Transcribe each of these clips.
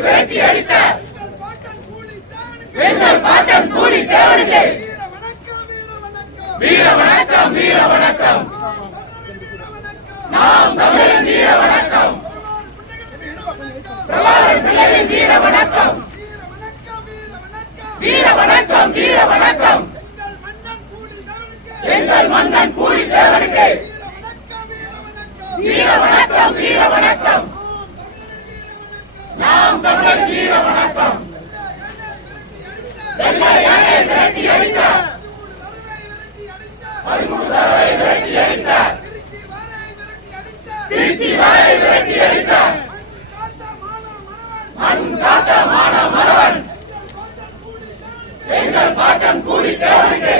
விரட்டி அடித்த எங்கள் பாட்டன் கூலி தேவனுக்கு. வீர வணக்கம் வீர வணக்கம். நாம் தமிழன் வீர வணக்கம். பிரபாகரன் பிள்ளையின் வீர வணக்கம். வீர வணக்கம் வீர வணக்கம். எங்கள் மன்னன் கூலி தேவனுக்கு. வீர வணக்கம் வீர வணக்கம். நாம் தமிழர் வீர வணக்கம். வெள்ளை யானை விரட்டி அடித்த பதிமூணு தடவை விரட்டி அடித்த திருச்சி வாரை விரட்டி அடித்த மண் காத்த மான மரவன் எங்கள் பாட்டன் கூலி தேவனுக்கு.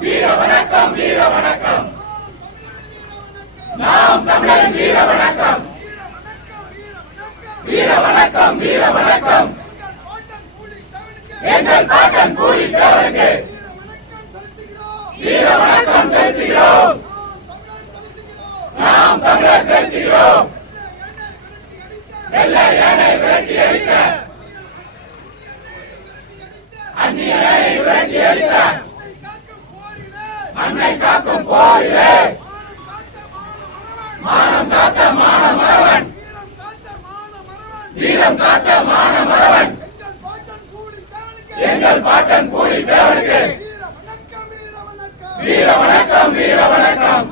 வீர வணக்கம் வீர வணக்கம். நாம் தமிழரின் வீர வணக்கம். வணக்கம் வீர வணக்கம். எங்கள் பாட்டன் கூலி தேவனுக்கு. வீர வணக்கம் செலுத்துகிறோம். நாம் தமிழர் செலுத்துகிறோம். வெள்ளை யானை விரட்டி அடித்த. அந்நிய யானை விரட்டி அடித்த. மண்ணை காக்கும் போரிலே. மானம் காத்த மானம் மரவன். வீரம் காத்த மான மரவன் எங்கள் பாட்டன் கூலி தேவனுக்கு. வீர வணக்கம் வீர வணக்கம்.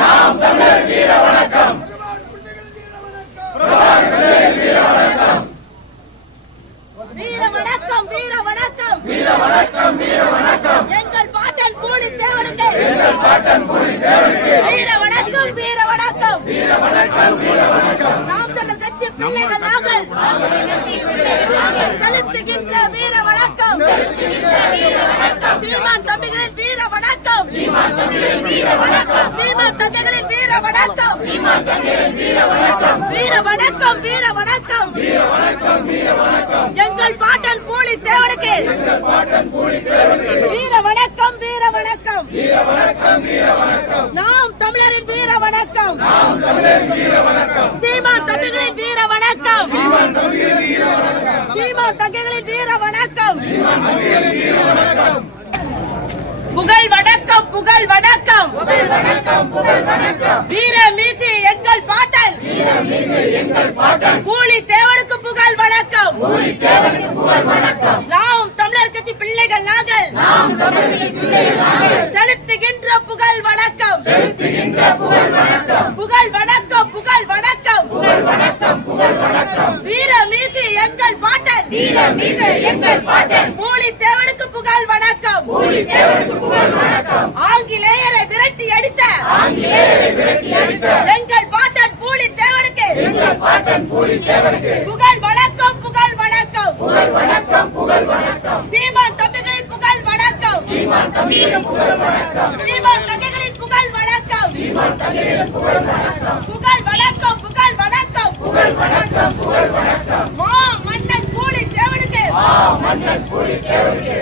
நாம் தமிழர் வீர வணக்கம். பிரபாகரன் பிள்ளையின் வீர வணக்கம். வீர வணக்கம் வீர வணக்கம். வீர வணக்கம் வீர வணக்கம். எங்கள் பாட்டன் கூலி தேவனுக்கு. எங்கள் பாட்டன் கூலி தேவனுக்கு. வீர வணக்கம் வீர வணக்கம். வீர வணக்கம் வீர வணக்கம். வீர வணக்கம் சீமான் வீர வணக்கம் வீர வணக்கம் வீர வணக்கம் வீர வணக்கம் எங்கள் பாட்டன் கூலி தேவனுக்கு வீர வணக்கம் வீர வணக்கம் நாம் தமிழரின் வீர சீமான் தம்பிகளின் வீர வணக்கம். சீமான் தமிழின் வீர வணக்கம். சீமான் தங்கைகளின் வீர வணக்கம் சீமான் தமிழின் வீர வணக்கம் புகழ் வணக்கம் புகழ் வணக்கம். புகழ் வணக்கம் புகழ் வணக்கம் வீர மீது எங்கள் பாட்டன் எங்கள் பாட்டல். கூலி தேவனுக்கு புகழ் வணக்கம். கூலி தேவனுக்கு புகழ் வணக்கம் நாம் தமிழர் கட்சி பிள்ளைகள் நாங்கள். நாம் தமிழர் கட்சி பிள்ளைகள் நாங்கள் செலுத்துகின்ற புகழ் வணக்கம் செலுத்துகின்ற புகழ் வணக்கம் புகழ் வணக்கம் புகழ் வணக்கம் புகழ் வணக்கம் புகழ் வணக்கம் வீர மீது எங்கள் பாட்டன் வீர மீது எங்கள் பாட்டன் கூலி தேவனுக்கு புகழ் வணக்கம் கூலி தேவனுக்கு புகழ் வணக்கம் ஆங்கிலேயரை விரட்டி அடித்த ஆங்கிலேயரை விரட்டி அடித்த எங்கள் பாட்டன் கூலி தேவனுக்கு எங்கள் பாட்டன் கூலி தேவனுக்கு புகழ் வணக்கம் புகழ் வணக்கம் புகழ் வணக்கம் புகழ் வணக்கம் சீமான் தம்பிகளின் புகழ் வணக்கம் சீமான் தமிழின் புகழ் வணக்கம் சீமான் தங்கைகளின் புகழ் வணக்கம் சீமான் தமிழின் புகழ் வணக்கம் புகழ் வணக்கம் புகழ் வணக்கம் புகழ் வணக்கம் புகழ் வணக்கம் மாமன்னன் பூலித்தேவனுக்கு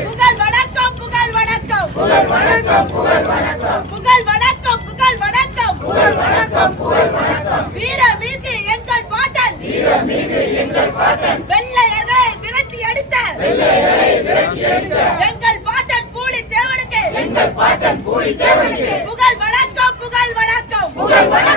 புகழ் வணக்கம் புகழ் வணக்கம் புகழ் வணக்கம் புகழ் வணக்கம். புகழ் வணக்கம் புகழ் வணக்கம். புகழ் வணக்கம் வீர மீது எங்கள் பாட்டன். வீர மீது எங்கள் பாட்டன். வெள்ளையர்களை விரட்டி அடித்த. வெள்ளையரை விரட்டி அடித்த. எங்கள் பாட்டன் பூலி தேவனுக்கு. எங்கள் பாட்டன் பூலித்தேவனுக்கு புகழ் வணக்கம் புகழ் வணக்கம். புகழ் வணக்கம்.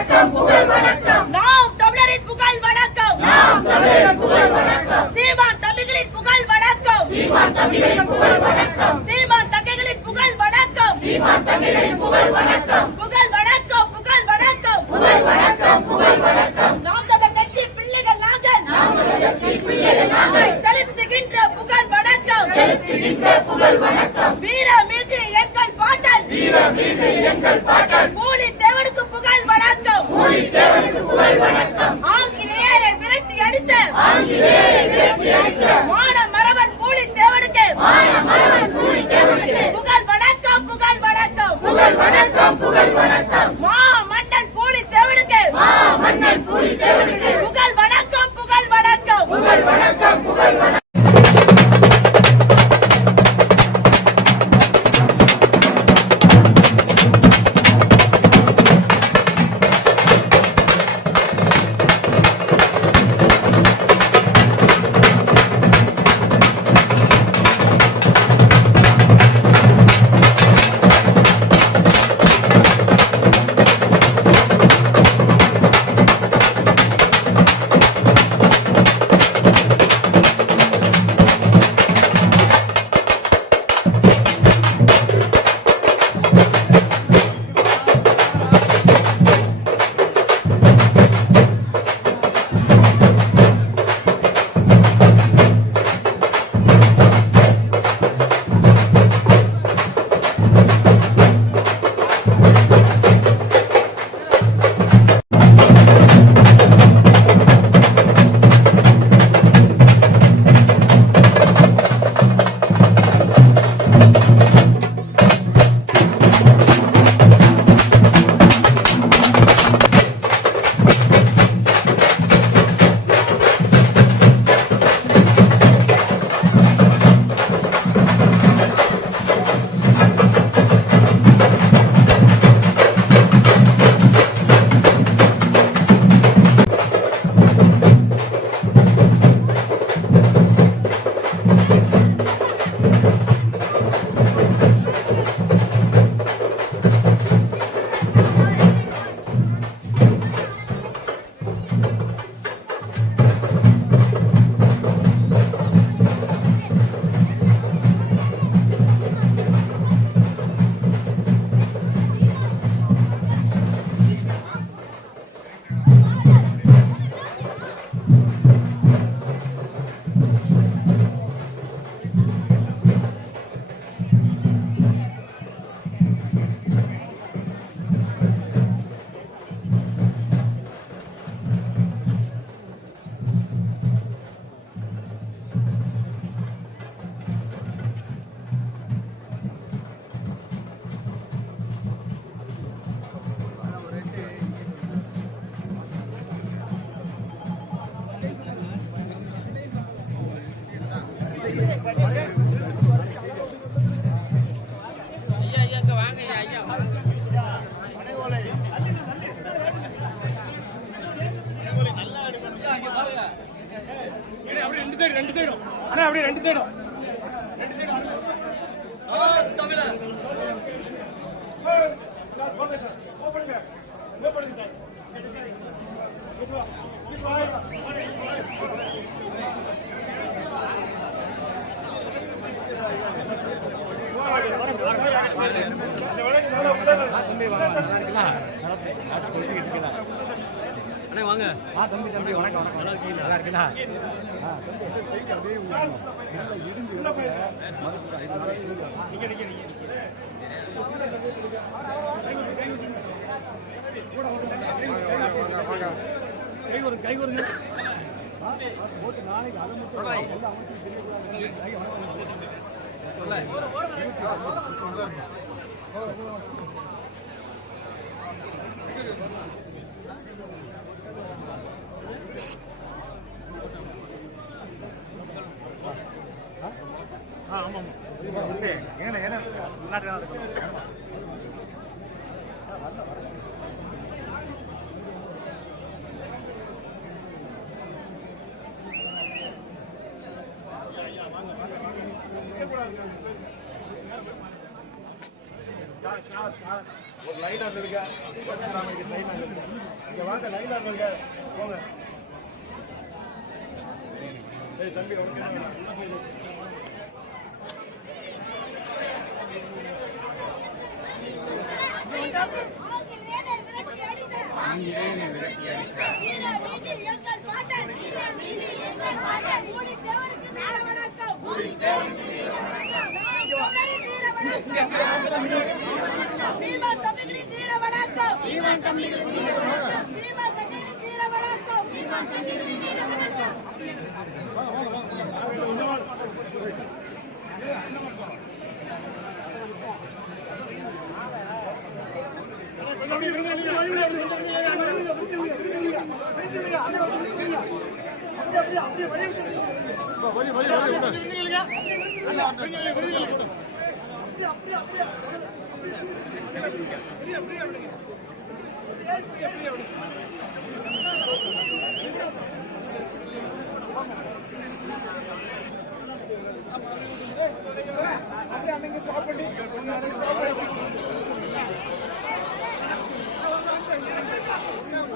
சைடும் அப்படியே ரெண்டு சைடும் நல்லா இருக்குல்ல நல்லா இருக்கலாம் அண்ணே வாங்க. ஆ தம்பி தம்பி வணக்கம் வணக்கம். நல்லா இருக்கீங்க நல்லா இருக்கீங்களா? தம்பி அந்த சைடு அப்படியே கை ஒரு கை ஒரு போட்டு நாளைக்கு ஒரு லைனா இருந்துருங்க லைனா இருக்கு இங்க வாங்க லைனா இருந்துருங்க போங்க. ஏய் தம்பி உனக்கு அடித்த வீர வீதி எங்கள் பாட்டன் அப்படியே தேவனுக்கு வீர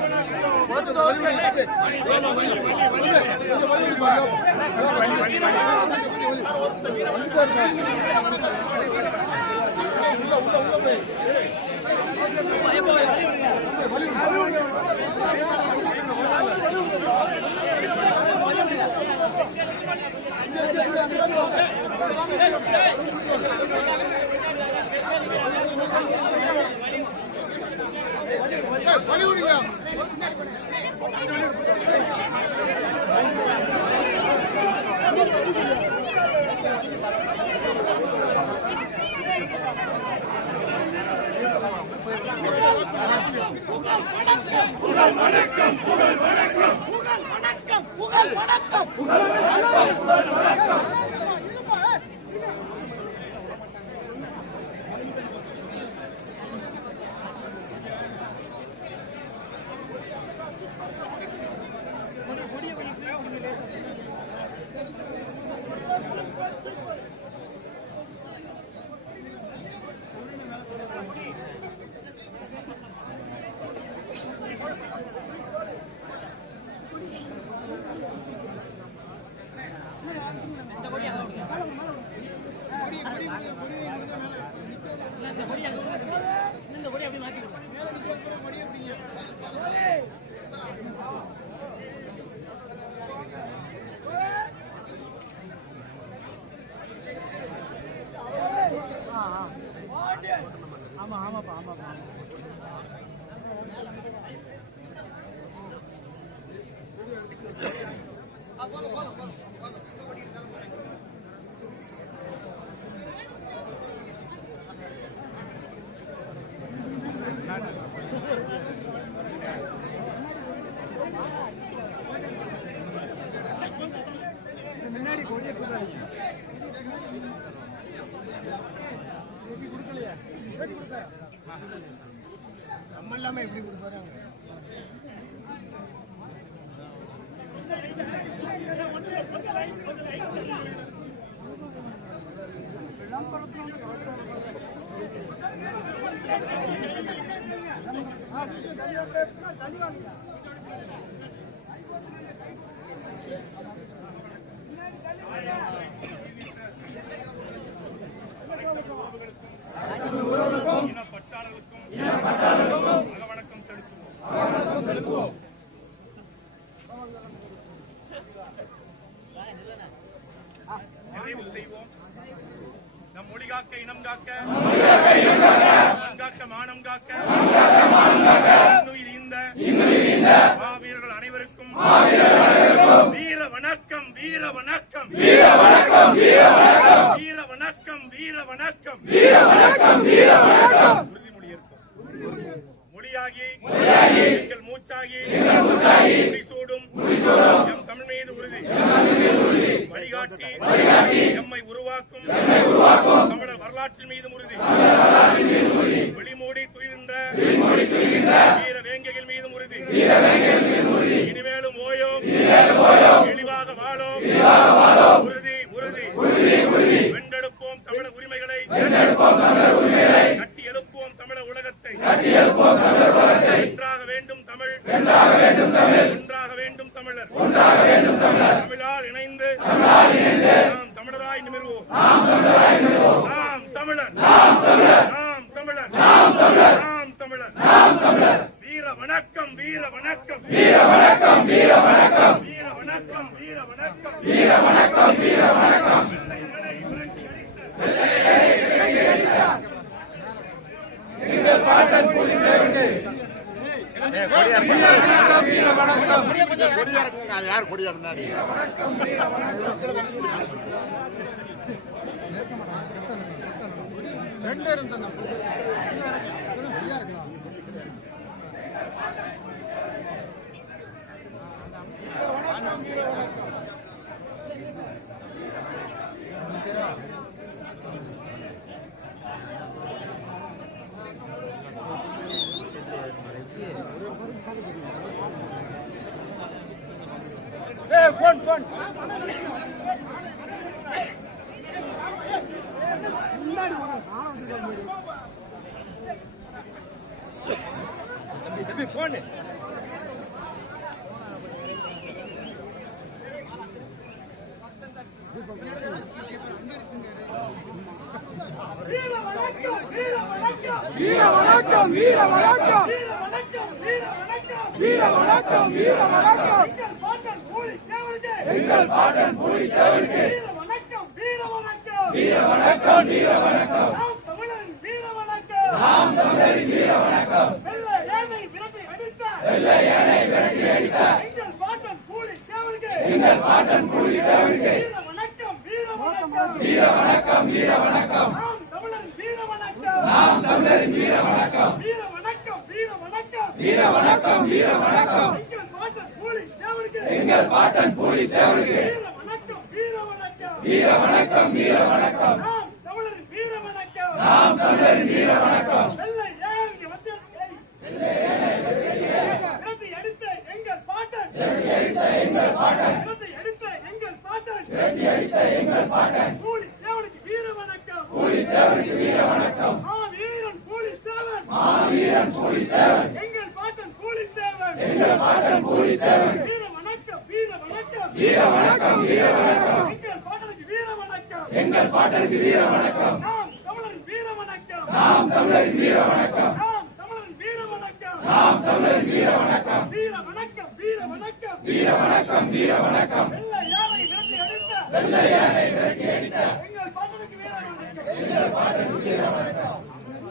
தேவனுக்கு வீர வணக்கம் பீமா தம்பிகளின் வீர வணக்கம் பீமா தம்பிகளின் வீர வணக்கம் பீமா தம்பிகளின் வீர வணக்கம் பீமா தம்பிகளின் வீர வணக்கம் நம்ம இல்லாம எப்படி கொடுப்பாரு விளம்பரத்தில் வந்து கரெக்டாக தனியாக எங்கள் மூச்சாகி. முடிசூடும் எம் தமிழ் மீது உறுதி. வழிகாட்டி. எம்மை உருவாக்கும். தமிழர் வரலாற்றின் மீதும் உறுதி. வெளிமூடி துயின்ற வீர வேங்கைகள் மீதும் உறுதி. இனிமேலும் ஓயோம். தெளிவாக வாழோம். உறுதி. ரெண்டு பேரும் தந்தான் ஃப்ரீயாக இருக்கலாம் Hey, phone, phone. எங்கள் பாட்டன் பூரி தேவனுக்கு வீர வணக்கம் வீர வணக்கம் நாம் தமிழரின் வீர வணக்கம் வீர வணக்கம் வீர வணக்கம் நாம் தமிழரின் வீர வணக்கம் வீர வணக்கம் வீர வணக்கம் எங்கள் பாட்டன் பூலி தேவனுக்கு. வீர வணக்கம் வீர வணக்கம் நாம் தமிழரின் வீர வணக்கம் எங்கள் பாட்டன் அடித்த எங்கள் பாட்டன் கூலி தேவனுக்கு வீர வணக்கம் கூலி தேவனுக்கு வீர வணக்கம் மாவீரன் கூலி தேவன். மாவீரன் கூலி தேவன். பாட்டன் பூரி தேவன் வீர வணக்கம் வீர வணக்கம் வீர வணக்கம் வீர வணக்கம் எங்கள் பாட்டனுக்கு வீர வணக்கம் எங்கள் பாட்டனுக்கு வீர வணக்கம் நாம் தமிழரின் வீர வணக்கம் நாம் தமிழரின் வீர வணக்கம் நாம் தமிழரின் வீர வணக்கம் நாம் தமிழரின் வீர வணக்கம் வீர வணக்கம் வீர வணக்கம் வீர வணக்கம் வீர வணக்கம் வெள்ளை யானை விரட்டி அடித்த. வெள்ளை யானை விரட்டி அடித்த. எங்கள் பாட்டனுக்கு வீர வணக்கம்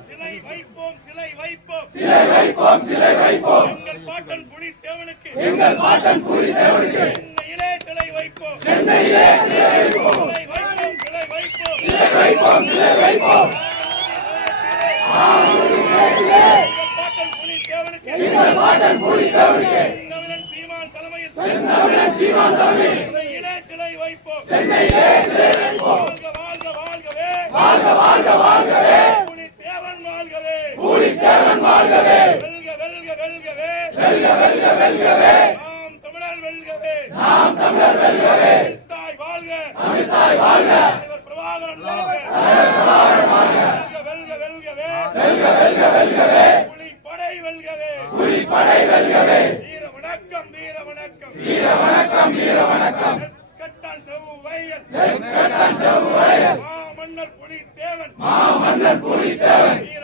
சிலை வைப்போம் சிலை வைப்போம். சிலை வைப்போம் சிலை வைப்போம் எங்கள் பாட்டன் புலி தேவனுக்கு எங்கள் பாட்டன் பூரி தேவனுக்கு சென்னையிலே சிலை வைப்போம். சென்னையிலே சிலை வைப்போம். சிலை வைப்போம் சிலை வைப்போம். சிலை வைப்போம் சிலை வைப்போம். எங்கள் பாட்டன் புலி தேவனுக்கு எங்கள் பாட்டன் பூரி தேவனுக்கு. செந்தமிழன் சீமான் தலைமையில் செந்தமிழன் சீமான் தலைமையில். சென்னையிலே சிலை வைப்போம். சென்னையிலே சிலை வைப்போம். வாழ்க வாழ்க வாழ்கவே. வாழ்க வாழ்க வாழ்கவே. புலி தேவன் வாழ்கவே. பூரி தேவன் வாழ்கவே. வெல்க வெல்க வெல்கவே. வெல்க வெல்க வெல்கவே நாம் தமிழர் வெல்கவே. நாம் தமிழர் வெல்கவே தாய் வாழ்க தமிழ்தாய் வாழ்க. தலைவர் பிரபாகரன் வாழ்க. வெல்க வெல்கவே வெல்க வெல்கவே. புலிப்படை வெல்கவே. புலிப்படை வெல்கவே வீர வணக்கம் வீர வணக்கம். வீர வணக்கம் வீர வணக்கம் கட்டான் செவ்வையல் கட்டான் செவ்வாயல் மாமன்னர் புலி தேவன் மாமன்னர் புலித்தேவன். வீர